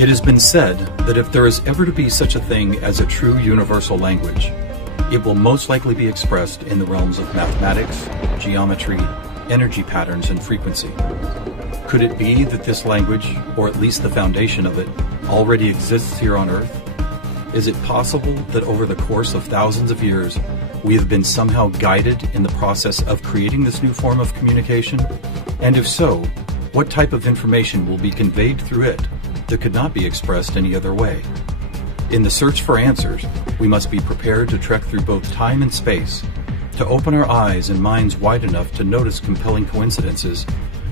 It has been said that if there is ever to be such a thing as a true universal language, it will most likely be expressed in the realms of mathematics, geometry, energy patterns, and frequency. Could it be that this language, or at least the foundation of it, already exists here on Earth? Is it possible that over the course of thousands of years, we have been somehow guided in the process of creating this new form of communication? And if so, what type of information will be conveyed through it that could not be expressed any other way? In the search for answers, we must be prepared to trek through both time and space, to open our eyes and minds wide enough to notice compelling coincidences,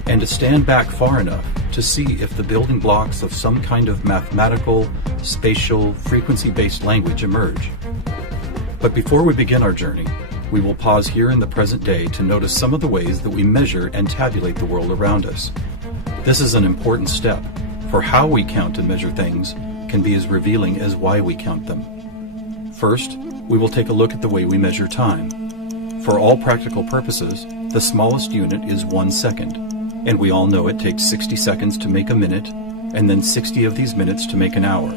and to stand back far enough to see if the building blocks of some kind of mathematical, spatial, frequency-based language emerge. But before we begin our journey, we will pause here in the present day to notice some of the ways that we measure and tabulate the world around us. This is an important step, for how we count and measure things can be as revealing as why we count them. First, we will take a look at the way we measure time. For all practical purposes, the smallest unit is 1 second, and we all know it takes 60 seconds to make a minute, and then 60 of these minutes to make an hour.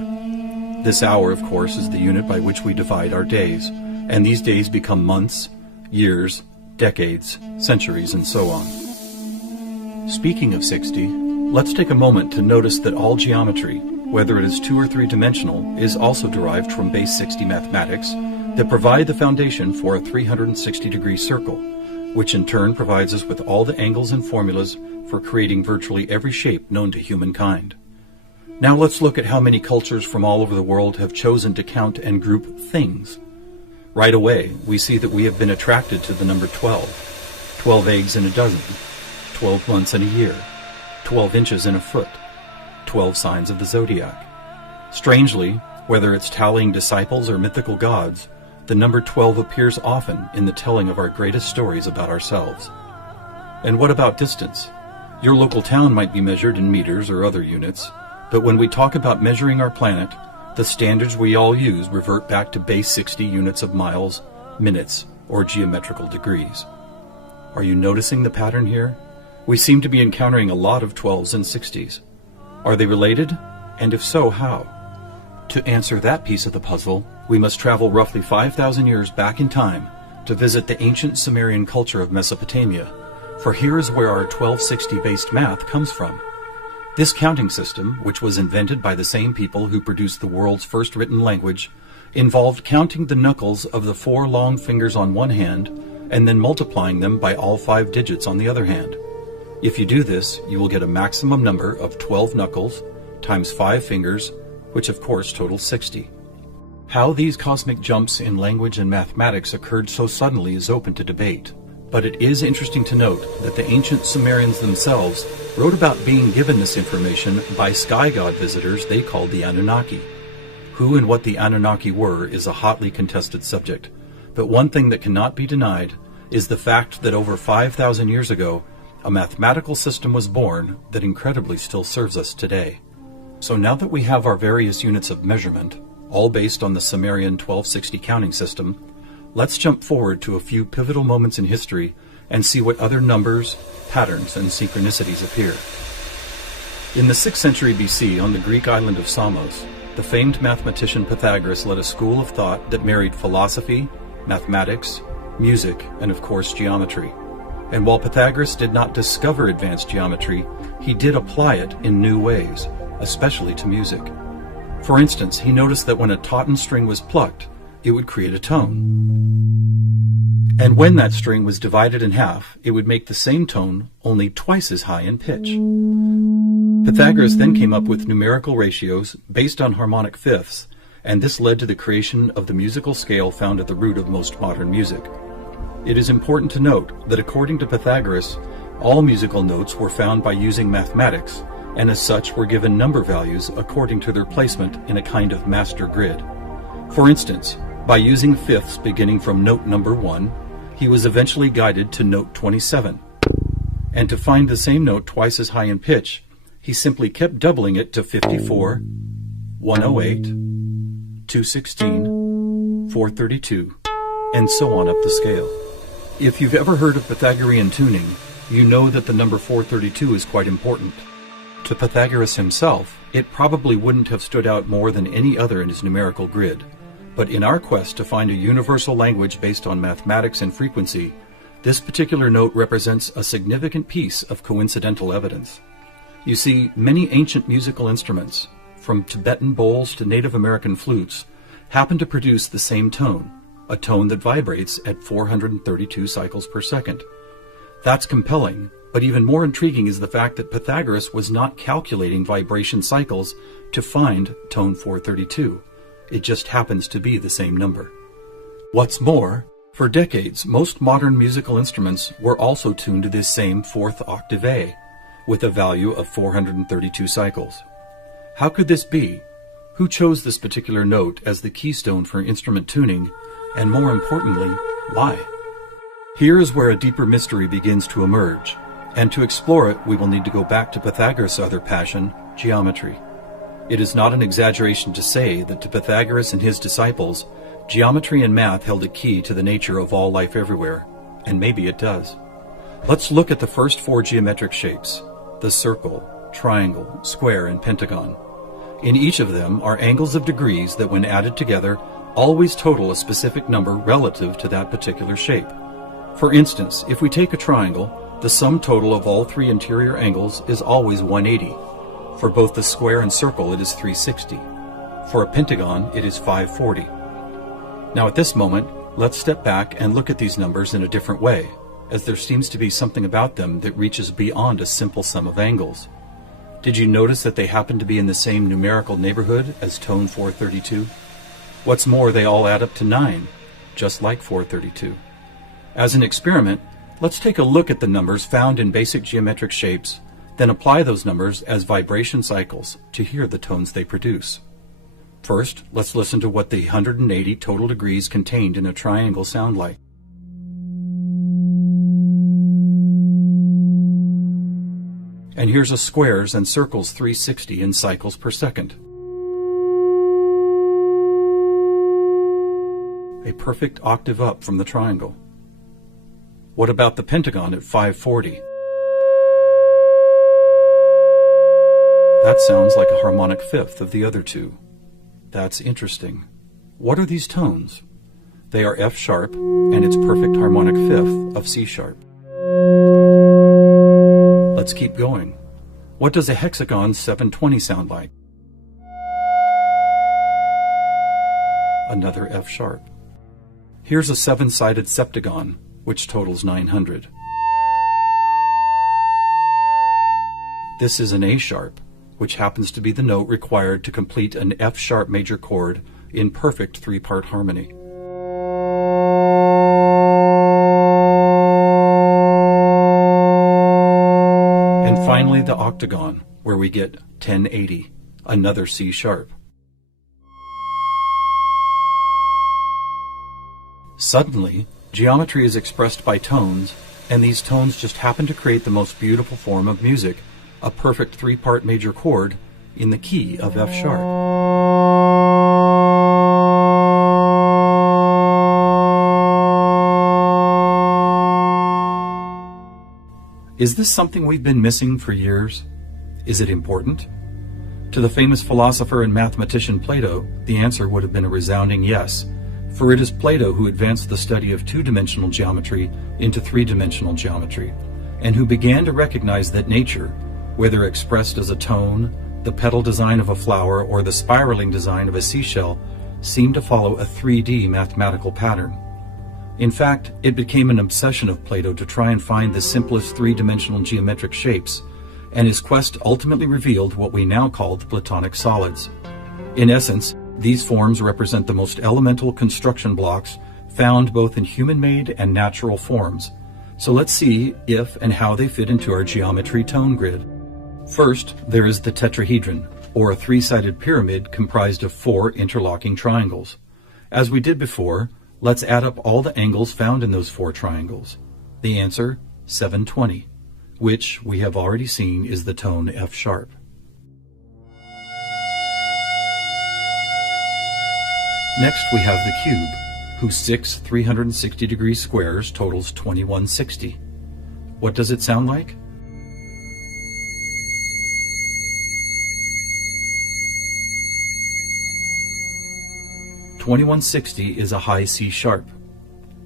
This hour, of course, is the unit by which we divide our days, and these days become months, years, decades, centuries, and so on. Speaking of 60, let's take a moment to notice that all geometry, whether it is 2 or 3 dimensional, is also derived from base 60 mathematics that provide the foundation for a 360-degree circle, which in turn provides us with all the angles and formulas for creating virtually every shape known to humankind. Now let's look at how many cultures from all over the world have chosen to count and group things. Right away, we see that we have been attracted to the number 12. 12 eggs in a dozen, 12 months in a year, 12 inches in a foot, 12 signs of the zodiac. Strangely, whether it's tallying disciples or mythical gods, the number 12 appears often in the telling of our greatest stories about ourselves. And what about distance? Your local town might be measured in meters or other units, but when we talk about measuring our planet, the standards we all use revert back to base 60 units of miles, minutes, or geometrical degrees. Are you noticing the pattern here? We seem to be encountering a lot of 12s and 60s. Are they related? And if so, how? To answer that piece of the puzzle, we must travel roughly 5,000 years back in time to visit the ancient Sumerian culture of Mesopotamia, for here is where our 1260-based math comes from. This counting system, which was invented by the same people who produced the world's first written language, involved counting the knuckles of the 4 long fingers on one hand and then multiplying them by all 5 digits on the other hand. If you do this, you will get a maximum number of 12 knuckles times 5 fingers, which of course totals 60. How these cosmic jumps in language and mathematics occurred so suddenly is open to debate, but it is interesting to note that the ancient Sumerians themselves wrote about being given this information by sky god visitors they called the Anunnaki. Who and what the Anunnaki were is a hotly contested subject, but one thing that cannot be denied is the fact that over 5,000 years ago, a mathematical system was born that incredibly still serves us today. So now that we have our various units of measurement, all based on the Sumerian 1260 counting system, let's jump forward to a few pivotal moments in history and see what other numbers, patterns, and synchronicities appear. In the 6th century BC, on the Greek island of Samos, the famed mathematician Pythagoras led a school of thought that married philosophy, mathematics, music, and of course geometry. And while Pythagoras did not discover advanced geometry, he did apply it in new ways, especially to music. For instance, he noticed that when a tauten string was plucked, it would create a tone. And when that string was divided in half, it would make the same tone only twice as high in pitch. Pythagoras then came up with numerical ratios based on harmonic fifths, and this led to the creation of the musical scale found at the root of most modern music. It is important to note that according to Pythagoras, all musical notes were found by using mathematics, and as such were given number values according to their placement in a kind of master grid. For instance, by using fifths beginning from note number 1, he was eventually guided to note 27. And to find the same note twice as high in pitch, he simply kept doubling it to 54, 108, 216, 432, and so on up the scale. If you've ever heard of Pythagorean tuning, you know that the number 432 is quite important. To Pythagoras himself, it probably wouldn't have stood out more than any other in his numerical grid. But in our quest to find a universal language based on mathematics and frequency, this particular note represents a significant piece of coincidental evidence. You see, many ancient musical instruments, from Tibetan bowls to Native American flutes, happen to produce the same tone, a tone that vibrates at 432 cycles per second. That's compelling, but even more intriguing is the fact that Pythagoras was not calculating vibration cycles to find tone 432. It just happens to be the same number. What's more, for decades, most modern musical instruments were also tuned to this same fourth octave A, with a value of 432 cycles. How could this be? Who chose this particular note as the keystone for instrument tuning, and more importantly, why? Here is where a deeper mystery begins to emerge, and to explore it we will need to go back to Pythagoras' other passion, geometry. It is not an exaggeration to say that to Pythagoras and his disciples, geometry and math held a key to the nature of all life everywhere, and maybe it does. Let's look at the first four geometric shapes, the circle, triangle, square, and pentagon. In each of them are angles of degrees that, when added together, always total a specific number relative to that particular shape. For instance, if we take a triangle, the sum total of all three interior angles is always 180. For both the square and circle, it is 360. For a pentagon, it is 540. Now at this moment, let's step back and look at these numbers in a different way, as there seems to be something about them that reaches beyond a simple sum of angles. Did you notice that they happen to be in the same numerical neighborhood as tone 432? What's more, they all add up to 9, just like 432. As an experiment, let's take a look at the numbers found in basic geometric shapes, then apply those numbers as vibration cycles to hear the tones they produce. First, let's listen to what the 180 total degrees contained in a triangle sound like. And here's a squares and circles 360 in cycles per second. A perfect octave up from the triangle. What about the pentagon at 540? That sounds like a harmonic fifth of the other two. That's interesting. What are these tones? They are F sharp and its perfect harmonic fifth of C sharp. Let's keep going. What does a hexagon 720 sound like? Another F sharp. Here's a seven-sided septagon, which totals 900. This is an A sharp, which happens to be the note required to complete an F sharp major chord in perfect three-part harmony. And finally the octagon, where we get 1080, another C sharp. Suddenly, geometry is expressed by tones, and these tones just happen to create the most beautiful form of music, a perfect three-part major chord in the key of F sharp. Is this something we've been missing for years? Is it important? To the famous philosopher and mathematician Plato, the answer would have been a resounding yes, for it is Plato who advanced the study of two-dimensional geometry into three-dimensional geometry, and who began to recognize that nature, whether expressed as a tone, the petal design of a flower, or the spiraling design of a seashell, seemed to follow a 3D mathematical pattern. In fact, it became an obsession of Plato to try and find the simplest three-dimensional geometric shapes, and his quest ultimately revealed what we now call the Platonic solids. In essence, these forms represent the most elemental construction blocks found both in human-made and natural forms. So let's see if and how they fit into our geometry tone grid. First, there is the tetrahedron, or a three-sided pyramid comprised of four interlocking triangles. As we did before, let's add up all the angles found in those four triangles. The answer, 720, which we have already seen is the tone F sharp. Next we have the cube, whose six 360-degree squares totals 2160. What does it sound like? 2160 is a high C sharp,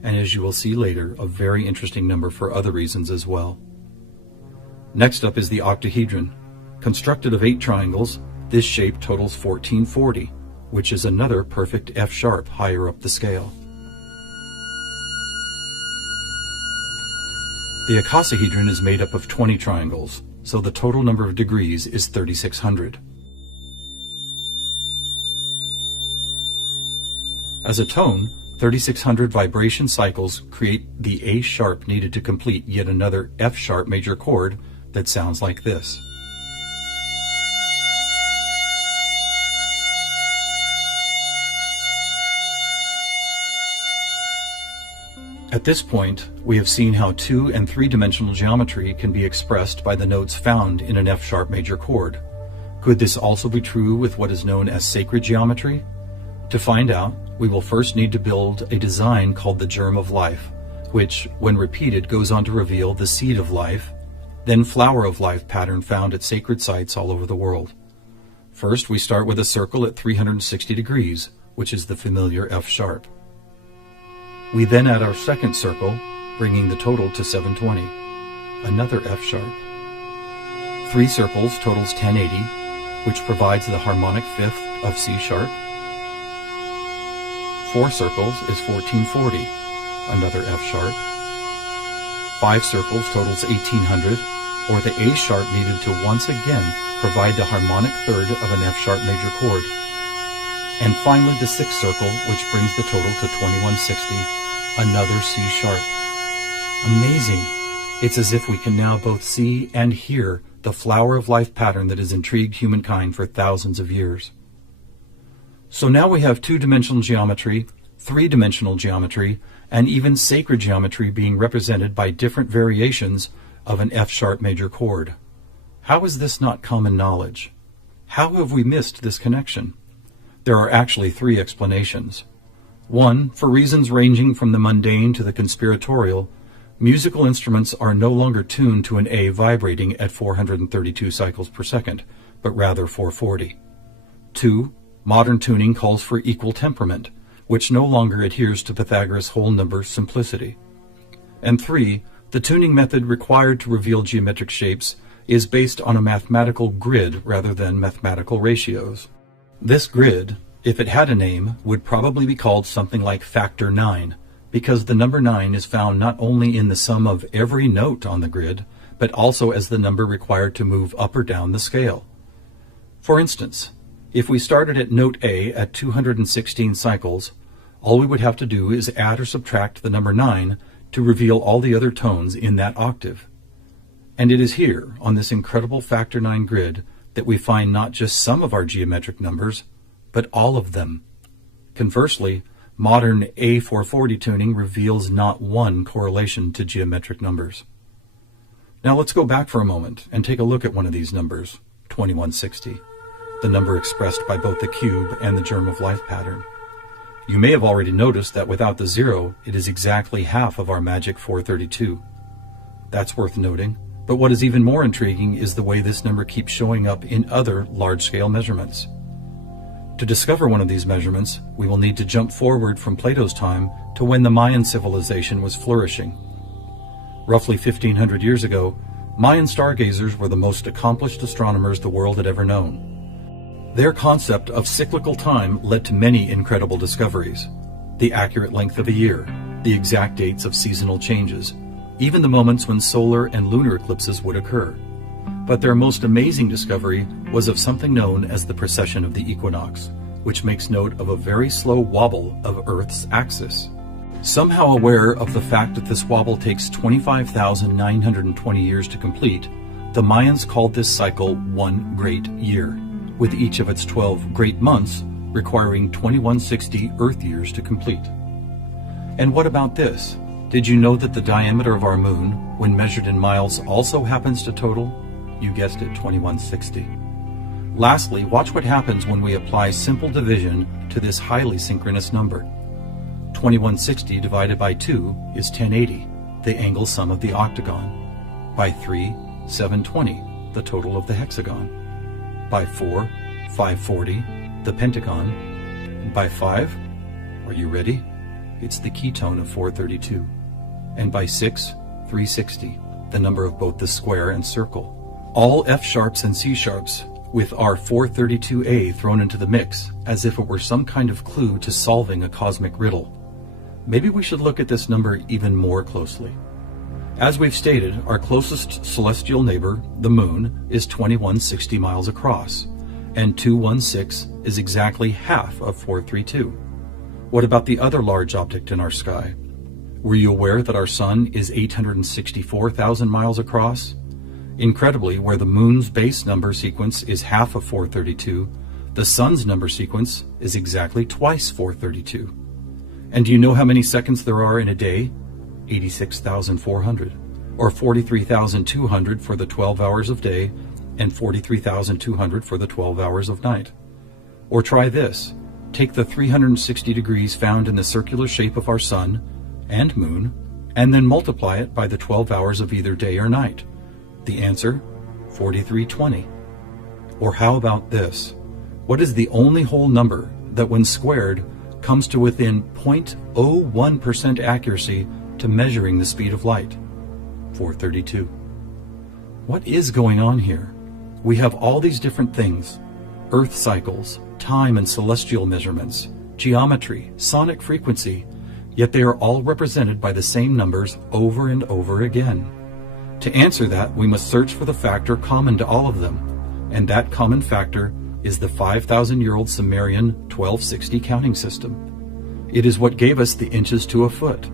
and as you will see later, a very interesting number for other reasons as well. Next up is the octahedron. Constructed of 8 triangles, this shape totals 1440, which is another perfect F sharp higher up the scale. The icosahedron is made up of 20 triangles, so the total number of degrees is 3600. As a tone, 3600 vibration cycles create the A sharp needed to complete yet another F sharp major chord that sounds like this. At this point, we have seen how 2- and 3-dimensional geometry can be expressed by the notes found in an F sharp major chord. Could this also be true with what is known as sacred geometry? To find out, we will first need to build a design called the germ of life, which, when repeated, goes on to reveal the seed of life, then flower of life pattern found at sacred sites all over the world. First, we start with a circle at 360 degrees, which is the familiar F sharp. We then add our second circle, bringing the total to 720, another F sharp. 3 circles totals 1080, which provides the harmonic fifth of C sharp. 4 circles is 1440, another F sharp. 5 circles totals 1800, or the A sharp needed to once again provide the harmonic third of an F sharp major chord. And finally the 6th circle, which brings the total to 2160, another C sharp. Amazing! It's as if we can now both see and hear the flower of life pattern that has intrigued humankind for thousands of years. So now we have 2-dimensional geometry, 3-dimensional geometry, and even sacred geometry being represented by different variations of an F sharp major chord. How is this not common knowledge? How have we missed this connection? There are actually 3 explanations. 1, for reasons ranging from the mundane to the conspiratorial, musical instruments are no longer tuned to an A vibrating at 432 cycles per second, but rather 440. 2, modern tuning calls for equal temperament, which no longer adheres to Pythagoras' whole number simplicity. And 3, the tuning method required to reveal geometric shapes is based on a mathematical grid rather than mathematical ratios. This grid, if it had a name, would probably be called something like factor 9, because the number 9 is found not only in the sum of every note on the grid, but also as the number required to move up or down the scale. For instance, if we started at note A at 216 cycles, all we would have to do is add or subtract the number 9 to reveal all the other tones in that octave. And it is here, on this incredible factor 9 grid, that we find not just some of our geometric numbers, but all of them. Conversely, modern A440 tuning reveals not one correlation to geometric numbers. Now let's go back for a moment and take a look at one of these numbers, 2160, the number expressed by both the cube and the germ of life pattern. You may have already noticed that without the 0, it is exactly half of our magic 432. That's worth noting, but what is even more intriguing is the way this number keeps showing up in other large-scale measurements. To discover one of these measurements, we will need to jump forward from Plato's time to when the Mayan civilization was flourishing. Roughly 1500 years ago, Mayan stargazers were the most accomplished astronomers the world had ever known. Their concept of cyclical time led to many incredible discoveries: the accurate length of a year, the exact dates of seasonal changes, even the moments when solar and lunar eclipses would occur. But their most amazing discovery was of something known as the precession of the equinox, which makes note of a very slow wobble of Earth's axis. Somehow aware of the fact that this wobble takes 25,920 years to complete, the Mayans called this cycle one great year, with each of its 12 great months requiring 2160 Earth years to complete. And what about this? Did you know that the diameter of our moon, when measured in miles, also happens to total? You guessed it, 2160. Lastly, watch what happens when we apply simple division to this highly synchronous number. 2160 divided by 2 is 1080, the angle sum of the octagon. By 3, 720, the total of the hexagon. By 4, 540, the pentagon. By 5, Are you ready? It's the ketone of 432. And by 6, 360, the number of both the square and circle. All F sharps and C sharps, with our 432A thrown into the mix, as if it were some kind of clue to solving a cosmic riddle. Maybe we should look at this number even more closely. As we've stated, our closest celestial neighbor, the Moon, is 2160 miles across, and 216 is exactly half of 432. What about the other large object in our sky? Were you aware that our Sun is 864,000 miles across? Incredibly, where the Moon's base number sequence is half of 432, the Sun's number sequence is exactly twice 432. And do you know how many seconds there are in a day? 86,400, or 43,200 for the 12 hours of day, and 43,200 for the 12 hours of night. Or try this. Take the 360 degrees found in the circular shape of our Sun and Moon, and then multiply it by the 12 hours of either day or night. The answer, 4320. Or how about this? What is the only whole number that when squared comes to within 0.01% accuracy to measuring the speed of light? 432. What is going on here? We have all these different things: Earth cycles, time and celestial measurements, geometry, sonic frequency, yet they are all represented by the same numbers over and over again. To answer that, we must search for the factor common to all of them, and that common factor is the 5,000-year-old Sumerian 1260 counting system. It is what gave us the inches to a foot,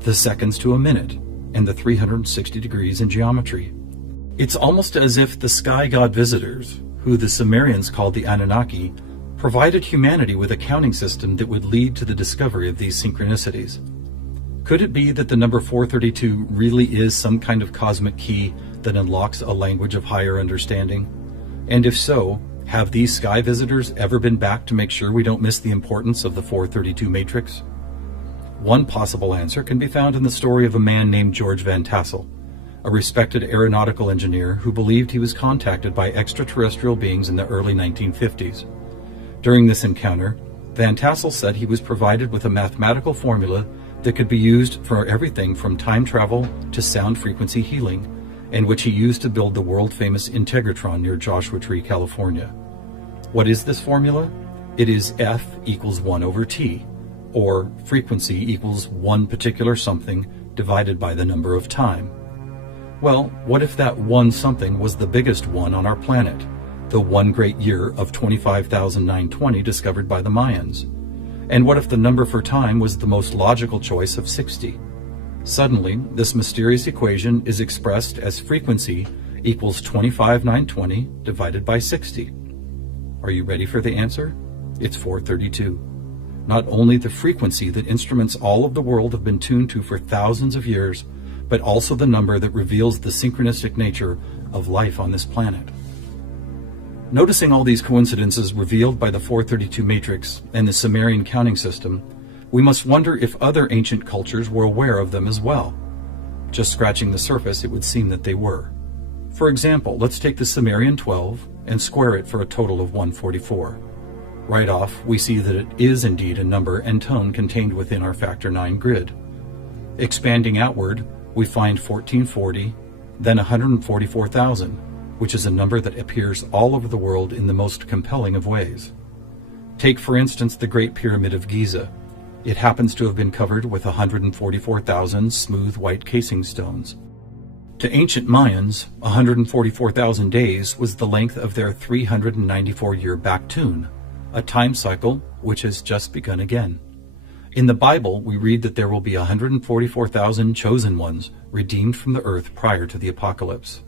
the seconds to a minute, and the 360 degrees in geometry. It's almost as if the sky god visitors, who the Sumerians called the Anunnaki, provided humanity with a counting system that would lead to the discovery of these synchronicities. Could it be that the number 432 really is some kind of cosmic key that unlocks a language of higher understanding? And if so, have these sky visitors ever been back to make sure we don't miss the importance of the 432 matrix? One possible answer can be found in the story of a man named George Van Tassel, a respected aeronautical engineer who believed he was contacted by extraterrestrial beings in the early 1950s. During this encounter, Van Tassel said he was provided with a mathematical formula that could be used for everything from time travel to sound frequency healing, and which he used to build the world-famous Integratron near Joshua Tree, California. What is this formula? It is F equals 1 over T, or frequency equals one particular something divided by the number of time. Well, what if that one something was the biggest one on our planet, the one great year of 25,920 discovered by the Mayans? And what if the number for time was the most logical choice of 60? Suddenly, this mysterious equation is expressed as frequency equals 25,920 divided by 60. Are you ready for the answer? It's 432. Not only the frequency that instruments all of the world have been tuned to for thousands of years, but also the number that reveals the synchronistic nature of life on this planet. Noticing all these coincidences revealed by the 432 matrix and the Sumerian counting system, we must wonder if other ancient cultures were aware of them as well. Just scratching the surface, it would seem that they were. For example, let's take the Sumerian 12 and square it for a total of 144. Right off, we see that it is indeed a number and tone contained within our factor 9 grid. Expanding outward, we find 1440, then 144,000, which is a number that appears all over the world in the most compelling of ways. Take, for instance, the Great Pyramid of Giza. It happens to have been covered with 144,000 smooth white casing stones. To ancient Mayans, 144,000 days was the length of their 394-year Baktun, a time cycle which has just begun again. In the Bible, we read that there will be 144,000 chosen ones redeemed from the earth prior to the apocalypse.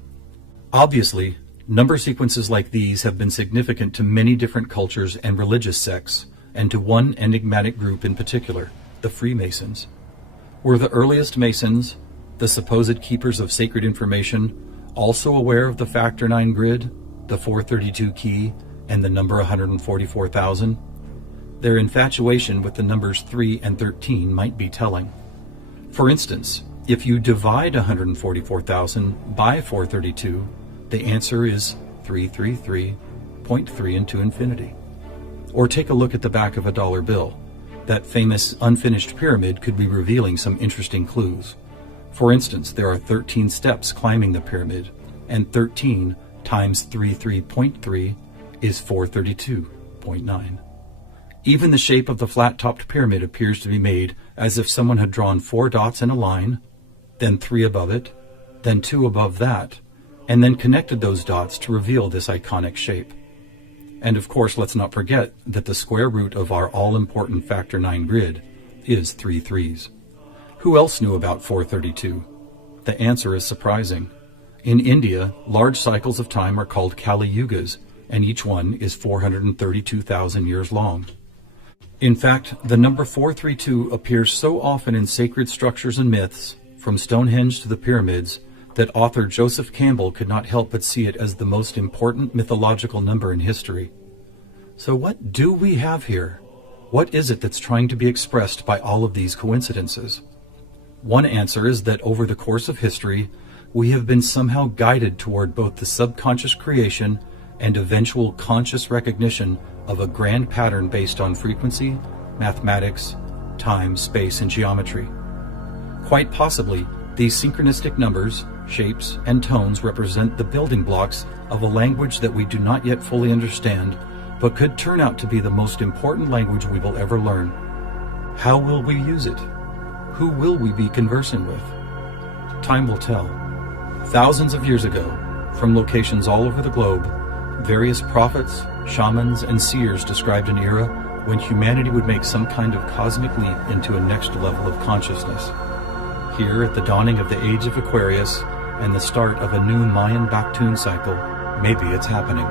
Obviously, number sequences like these have been significant to many different cultures and religious sects, and to one enigmatic group in particular, the Freemasons. Were the earliest Masons, the supposed keepers of sacred information, also aware of the factor 9 grid, the 432 key, and the number 144,000? Their infatuation with the numbers 3 and 13 might be telling. For instance, if you divide 144,000 by 432, the answer is 333.3 into infinity. Or take a look at the back of a dollar bill. That famous unfinished pyramid could be revealing some interesting clues. For instance, there are 13 steps climbing the pyramid, and 13 times 33.3 is 432.9. Even the shape of the flat-topped pyramid appears to be made as if someone had drawn 4 dots in a line, then 3 above it, then 2 above that, and then connected those dots to reveal this iconic shape. And of course, let's not forget that the square root of our all-important factor 9 grid is 3 threes. Who else knew about 432? The answer is surprising. In India, large cycles of time are called Kali Yugas, and each one is 432,000 years long. In fact, the number 432 appears so often in sacred structures and myths, from Stonehenge to the pyramids, that author Joseph Campbell could not help but see it as the most important mythological number in history. So what do we have here? What is it that's trying to be expressed by all of these coincidences? One answer is that over the course of history, we have been somehow guided toward both the subconscious creation and eventual conscious recognition of a grand pattern based on frequency, mathematics, time, space, and geometry. Quite possibly, these synchronistic numbers, shapes, and tones represent the building blocks of a language that we do not yet fully understand, but could turn out to be the most important language we will ever learn. How will we use it? Who will we be conversing with? Time will tell. Thousands of years ago, from locations all over the globe, various prophets, shamans, and seers described an era when humanity would make some kind of cosmic leap into a next level of consciousness. Here, at the dawning of the age of Aquarius and the start of a new Mayan Baktun cycle, maybe it's happening.